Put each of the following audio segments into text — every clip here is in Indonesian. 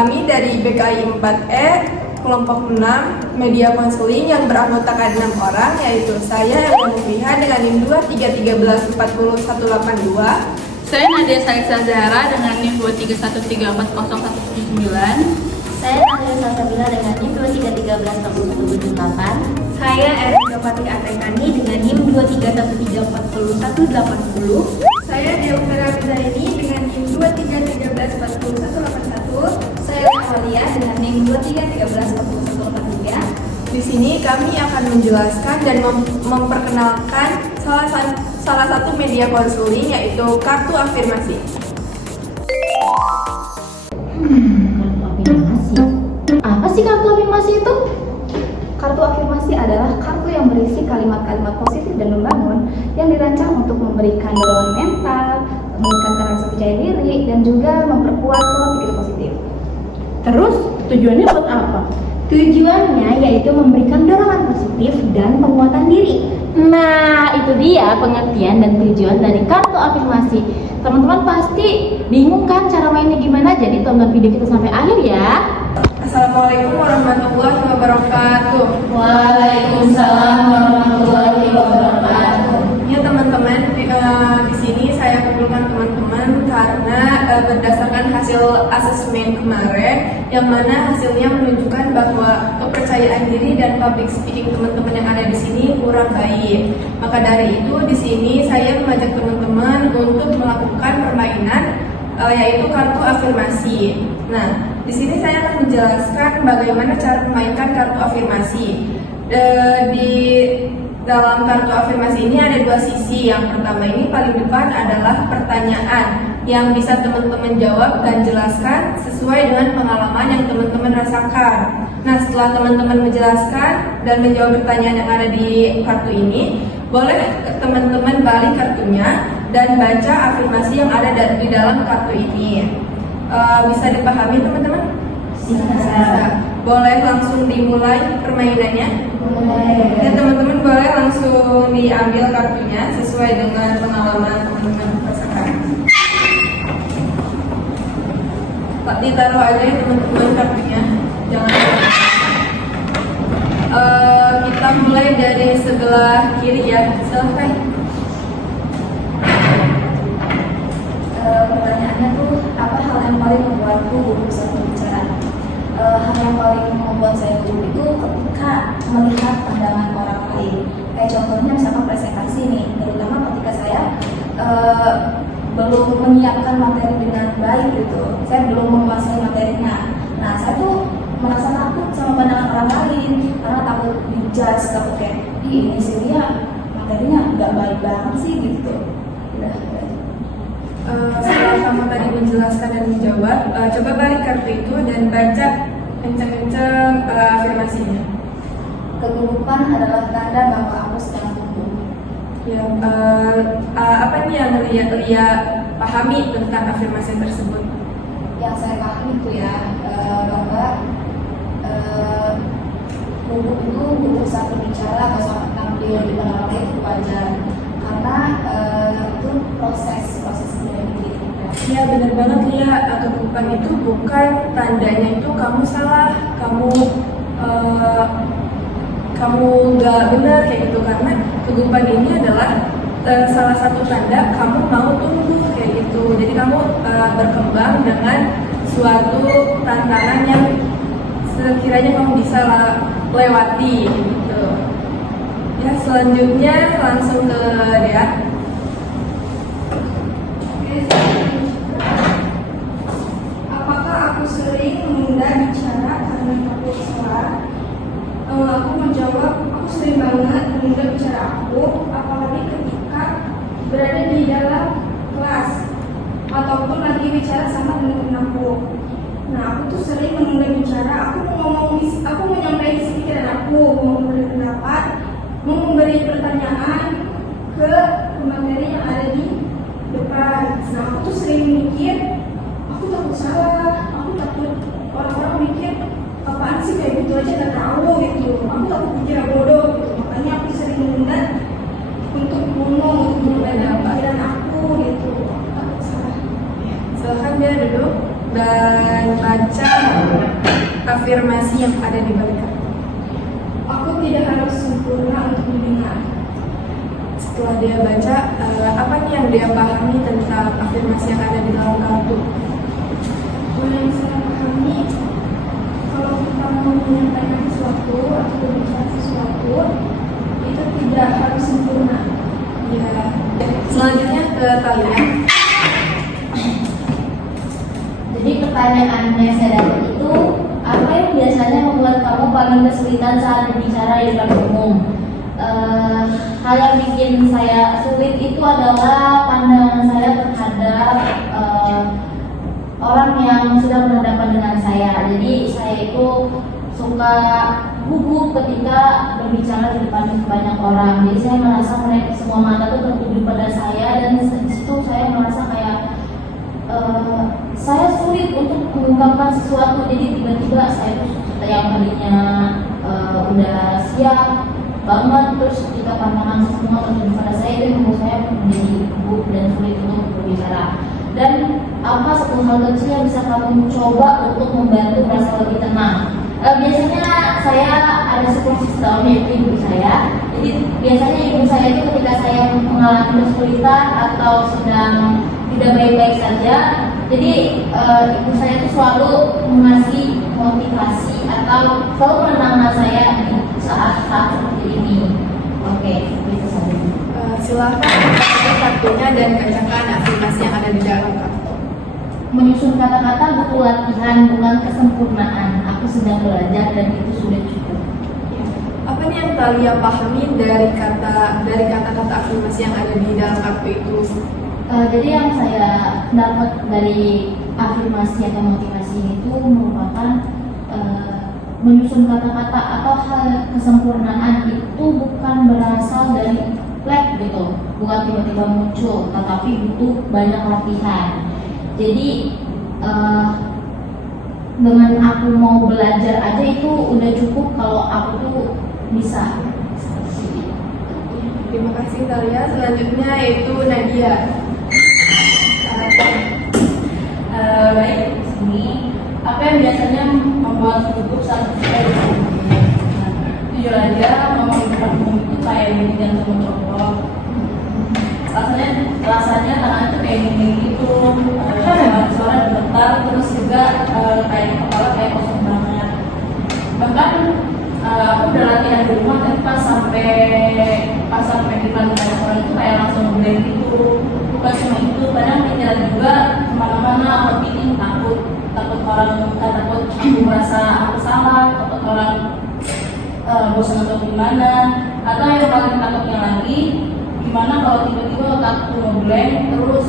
Kami dari BKI 4E, kelompok 6, media konseling yang beranggotakan 6 orang, yaitu saya Elma Mufriha dengan NIM 2313408182. Saya Nadia Salisa Zahra dengan NIM 2313404179. Saya Nadia Salsabila dengan NIM 23134178. Saya Erika Patri Atekani dengan NIM 2313408180. Saya Deokara Bizaini dengan NIM 2313408181. Saya Amalia dengan NIM 23134183. Di sini kami akan menjelaskan dan memperkenalkan salah satu media konseling, yaitu kartu afirmasi. Kartu afirmasi. Apa sih kartu afirmasi itu? Kartu afirmasi adalah kartu yang berisi kalimat-kalimat positif dan membangun yang dirancang untuk memberikan dorongan mental, meningkatkan rasa percaya diri, dan juga memperkuat pola pikir positif. Terus tujuannya buat apa? Tujuannya yaitu memberikan dorongan positif dan penguatan diri. Nah, itu dia pengertian dan tujuan dari kartu afirmasi. Teman-teman pasti bingung kan cara mainnya gimana? Jadi tonton video kita sampai akhir ya. Assalamualaikum warahmatullahi wabarakatuh. Waalaikumsalam warahmatullahi wabarakatuh. Ya teman-teman, di sini saya kumpulkan teman-teman karena berdasarkan hasil asesmen kemarin, yang mana hasilnya menunjukkan bahwa kepercayaan diri dan public speaking teman-teman yang ada di sini kurang baik. Maka dari itu di sini saya mengajak teman-teman untuk melakukan permainan yaitu kartu afirmasi. Nah, di sini saya akan menjelaskan bagaimana cara memainkan kartu afirmasi. Di dalam kartu afirmasi ini ada dua sisi. Yang pertama ini paling depan adalah pertanyaan yang bisa teman-teman jawab dan jelaskan sesuai dengan pengalaman yang teman-teman rasakan. Nah, setelah teman-teman menjelaskan dan menjawab pertanyaan yang ada di kartu ini, boleh teman-teman balik kartunya dan baca afirmasi yang ada di dalam kartu ini. Bisa dipahami teman-teman? Bisa. Boleh langsung dimulai permainannya? Boleh. Ya teman-teman boleh langsung diambil kartunya sesuai dengan pengalaman teman-teman rasakan. Pak, ditaruh aja ya teman-teman kartunya. Jangan kita mulai dari sebelah kiri ya. Silahkan. Pertanyaannya tuh, apa hal yang paling membuatku gugup saat berbicara? Hal yang paling membuat saya gugup itu ketika melihat pandangan orang lain. Kayak contohnya misalkan presentasi nih, terutama ketika saya belum menyiapkan materi dengan baik gitu. Saya belum menguasai materinya. Nah, saya tuh merasa takut sama pandangan orang lain karena takut dijudge, takut kayak, ini sih dia materinya nggak baik banget sih gitu. Udah. Setelah kamu tadi menjelaskan dan menjawab, coba balik kartu itu dan baca kencang-kencang afirmasinya. Kegugupan adalah tanda bahwa aku sedang tumbuh. Ya, apa nih yang Lia pahami tentang afirmasi tersebut? Yang saya pahami itu ya, bahwa gugup itu gugup saat berbicara atau saat tampil di depan orang lain itu wajar, karena itu proses dari diri kita. Ya benar banget Lia, kegugupan itu bukan tandanya itu kamu salah, kamu nggak benar kayak gitu, karena kegugupan ini adalah salah satu tanda kamu mau tumbuh kayak gitu. Jadi kamu berkembang dengan suatu tantangan yang sekiranya kamu bisa lewati gitu. Ya, selanjutnya langsung ke Dea. Apakah aku sering menunda bicara karena takut salah? Aku menjawab, aku sering banget menunda bicara aku, apalagi ketika berada di dalam kelas ataupun lagi bicara sama teman-teman aku. Nah, aku tuh sering menunda bicara. Aku mau menyampaikan isi pikiran aku, mau memberi pendapat, mau memberi pertanyaan ke materi yang ada di depan. Nah, aku tuh sering mikir, aku takut salah, aku takut orang-orang mikir apaan sih kayak gitu aja nggak tahu gitu. Aku takut dikira bodoh gitu. Makanya aku sering menunda untuk ngomong, untuk menyampaikan pikiran aku gitu. Takut salah. Silahkan dia duduk. dan baca afirmasi yang ada di balik kartu. Aku tidak harus sempurna untuk didengar. Setelah dia baca, apa nih yang dia pahami tentang afirmasi yang ada di dalam kartu? Yang saya pahami, kalau kita mau menyampaikan sesuatu atau berbicara sesuatu, itu tidak harus sempurna. Ya. Selanjutnya ke Talia. Jadi pertanyaannya saya dapat itu, apa yang biasanya membuat kamu paling kesulitan saat berbicara di depan umum? Hal yang bikin saya sulit itu adalah pandangan saya terhadap orang yang sedang berhadapan dengan saya. Jadi saya itu suka gugup ketika berbicara di depan banyak orang. Jadi saya merasa mereka semua mata itu tertuju pada saya, dan di situ saya merasa kayak saya sulit untuk mengungkapkan sesuatu. Jadi tiba-tiba saya tuh yang tadinya udah siap banget, terus ketika pandangan semua tertuju pada saya, itu membuat saya menjadi gugup dan sulit untuk berbicara. Dan apa satu hal kecil yang bisa kamu coba untuk membantu merasa lebih tenang? Biasanya saya ada support system, yaitu ibu saya. Jadi biasanya ibu saya itu ketika saya mengalami kesulitan atau sedang tidak baik-baik saja, jadi ibu saya itu selalu mengasih motivasi atau selalu menenangkan saya di saat-saat seperti ini. Oke, itu saja. Silakan baca kartunya dan bacakan afirmasi yang ada di dalam kartu. Menyusun kata-kata butuh latihan, bukan kesempurnaan. Aku sedang belajar dan itu sudah cukup. Apa nih yang Talia pahami dari kata-kata afirmasi yang ada di dalam kartu itu? Jadi yang saya dapat dari afirmasi atau motivasi itu merupakan menyusun kata-kata atau hal kesempurnaan itu bukan berasal dari plek gitu, bukan tiba-tiba muncul, tetapi butuh banyak latihan. Jadi dengan aku mau belajar aja itu udah cukup kalau aku tuh bisa. Terima kasih Talia. Selanjutnya itu Nadia. Baik, di sini apa yang biasanya membuat gugup saat berbicara di depan umum? Jujur aja, ngomong di depan umum itu kayak gini jantung mencopot. Rasanya tangan tuh kayak gini gitu, suara bergetar, terus juga kayak kepala kayak kosong banget. Bahkan aku udah latihan di rumah, tapi pas sampai di depan banyak orang itu kayak langsung blank gitu. Bukan cuma itu, kadang pikiran juga kemana-mana, overthinking, takut orang, takut aku merasa aku salah, takut orang bosan atau gimana. Atau yang paling takutnya lagi, gimana kalau tiba-tiba otakku ngeblank, terus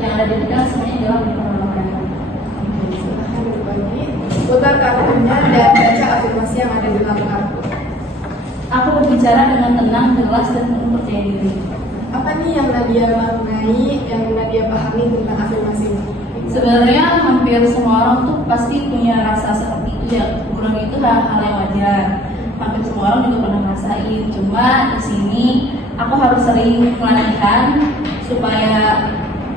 yang ada di pikiran semuanya jalan di kemana-mana. Silahkan berbagi. Putar kartunya dan baca afirmasi yang ada di dalam kartu. Aku berbicara dengan tenang, jelas, dan penuh percaya diri. Apa nih yang Nadia maknai, yang Nadia pahami tentang afirmasi ini? Sebenarnya hampir semua orang tuh pasti punya rasa seperti itu ya. Kurang itu hal yang wajar. Hampir semua orang juga pernah ngerasain. Cuma di sini aku harus sering latihan supaya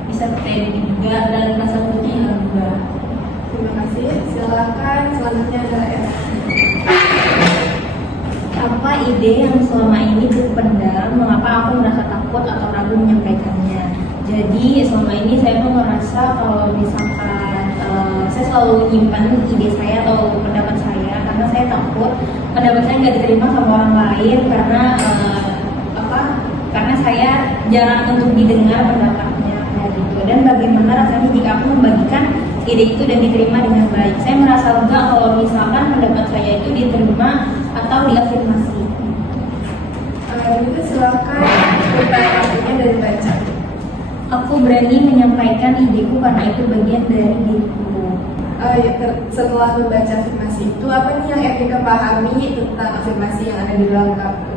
bisa percaya diri juga dan merasa punya juga. Terima kasih. Silakan selanjutnya adalah Eva. Apa ide yang selama ini terpendam? Mengapa aku merasa takut atau ragu menyampaikannya? Jadi selama ini saya tuh merasa kalau misalkan saya selalu menyimpan ide saya atau pendapat saya karena saya takut pendapat saya nggak diterima sama orang lain karena saya jarang untuk didengar pendapatnya kayak gitu. Dan bagaimana rasanya jika aku membagikan ide itu dan diterima dengan baik? Saya merasa lega kalau misalkan pendapat saya itu diterima atau diafirmasi. Itu silakan putar kartunya dan baca. Aku berani menyampaikan ideku karena itu bagian dari diriku. Setelah membaca afirmasi itu, apa nih yang Etika pahami tentang afirmasi yang ada di dalam kartu?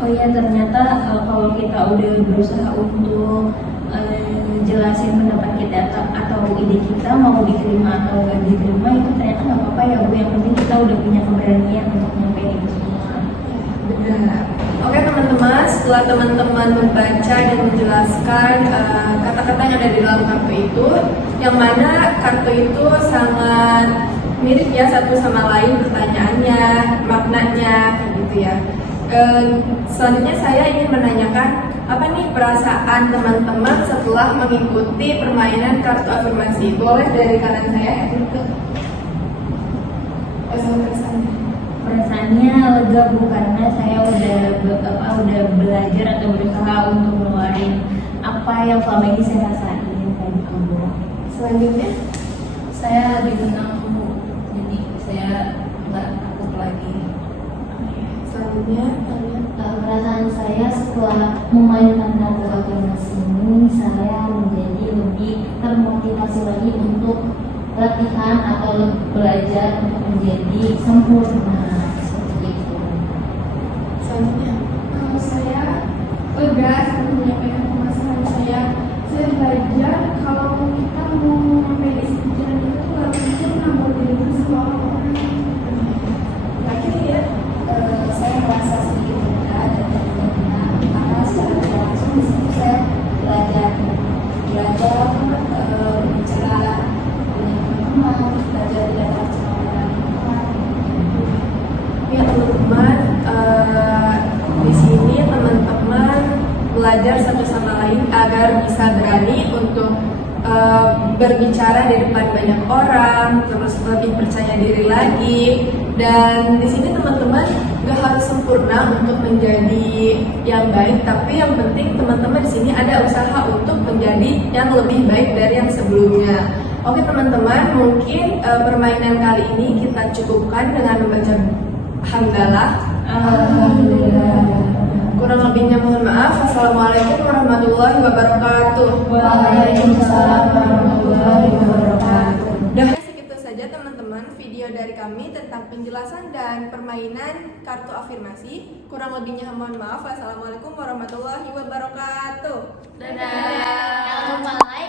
Oh iya, ternyata kalau kita udah berusaha untuk jelasin pendapat kita atau ide kita mau diterima atau nggak diterima, itu ternyata nggak apa-apa ya Bu. Yang penting kita udah punya keberanian untuk nyampein itu semua. Benar. Oke teman-teman, setelah teman-teman membaca dan menjelaskan kata-kata yang ada di dalam kartu itu, yang mana kartu itu sangat mirip ya satu sama lain pertanyaannya, maknanya, gitu ya. Selanjutnya saya ingin menanyakan apa nih perasaan teman-teman setelah mengikuti permainan kartu afirmasi? Boleh dari kanan saya itu. Perasaannya lega Bu, karena saya udah belajar atau berusaha untuk ngeluarin apa yang selama ini saya rasain tadi Bu. Selanjutnya Saya lebih tenang Bu, jadi saya nggak takut lagi. selanjutnya Perasaan saya setelah memainkan kartu afirmasi ini, saya menjadi lebih termotivasi lagi untuk latihan atau belajar untuk menjadi sempurna seperti itu. selanjutnya Kalau saya lega setelah menyampaikan permasalahan saya belajar kalau kita mau sampai di tujuan itu tuh nggak mungkin nambah diri sama orang. terakhir ya. Saya merasa sedikit lega dan terhibur karena secara tidak langsung di situ saya belajar berbicara dengan teman-teman, belajar tidak tercela dengan teman. Ya teman-teman, di sini teman-teman belajar satu sama lain agar bisa berani untuk berbicara di depan banyak orang, terus lebih percaya diri lagi. Dan di sini teman-teman gak harus sempurna untuk menjadi yang baik, tapi yang penting teman-teman di sini ada usaha untuk menjadi yang lebih baik dari yang sebelumnya. Oke teman-teman, mungkin permainan kali ini kita cukupkan dengan membaca hamdalah. Kurang lebihnya mohon maaf. Assalamualaikum warahmatullahi wabarakatuh. Waalaikumsalam warahmatullahi wabarakatuh. Dah segitu saja teman-teman video dari kami tentang penjelasan dan permainan kartu afirmasi. Kurang lebihnya mohon maaf. Wassalamualaikum warahmatullahi wabarakatuh. Dadah. Jangan lupa like,